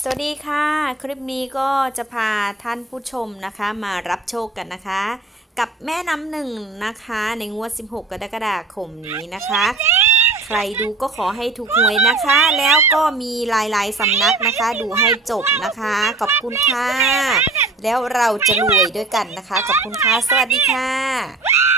สวัสดีค่ะ คลิปนี้ก็จะพาท่านผู้ชมนะคะมารับโชคกันนะคะ กับแม่น้ำหนึ่งนะคะ ในงวด 16 กรกฎาคมนี้นะคะ ใครดูก็ขอให้ถูกหวยนะคะ แล้วก็มีหลายๆสำนักนะคะ ดูให้จบนะคะ ขอบคุณค่ะ แล้วเราจะรวยด้วยกันนะคะ ขอบคุณค่ะ สวัสดีค่ะ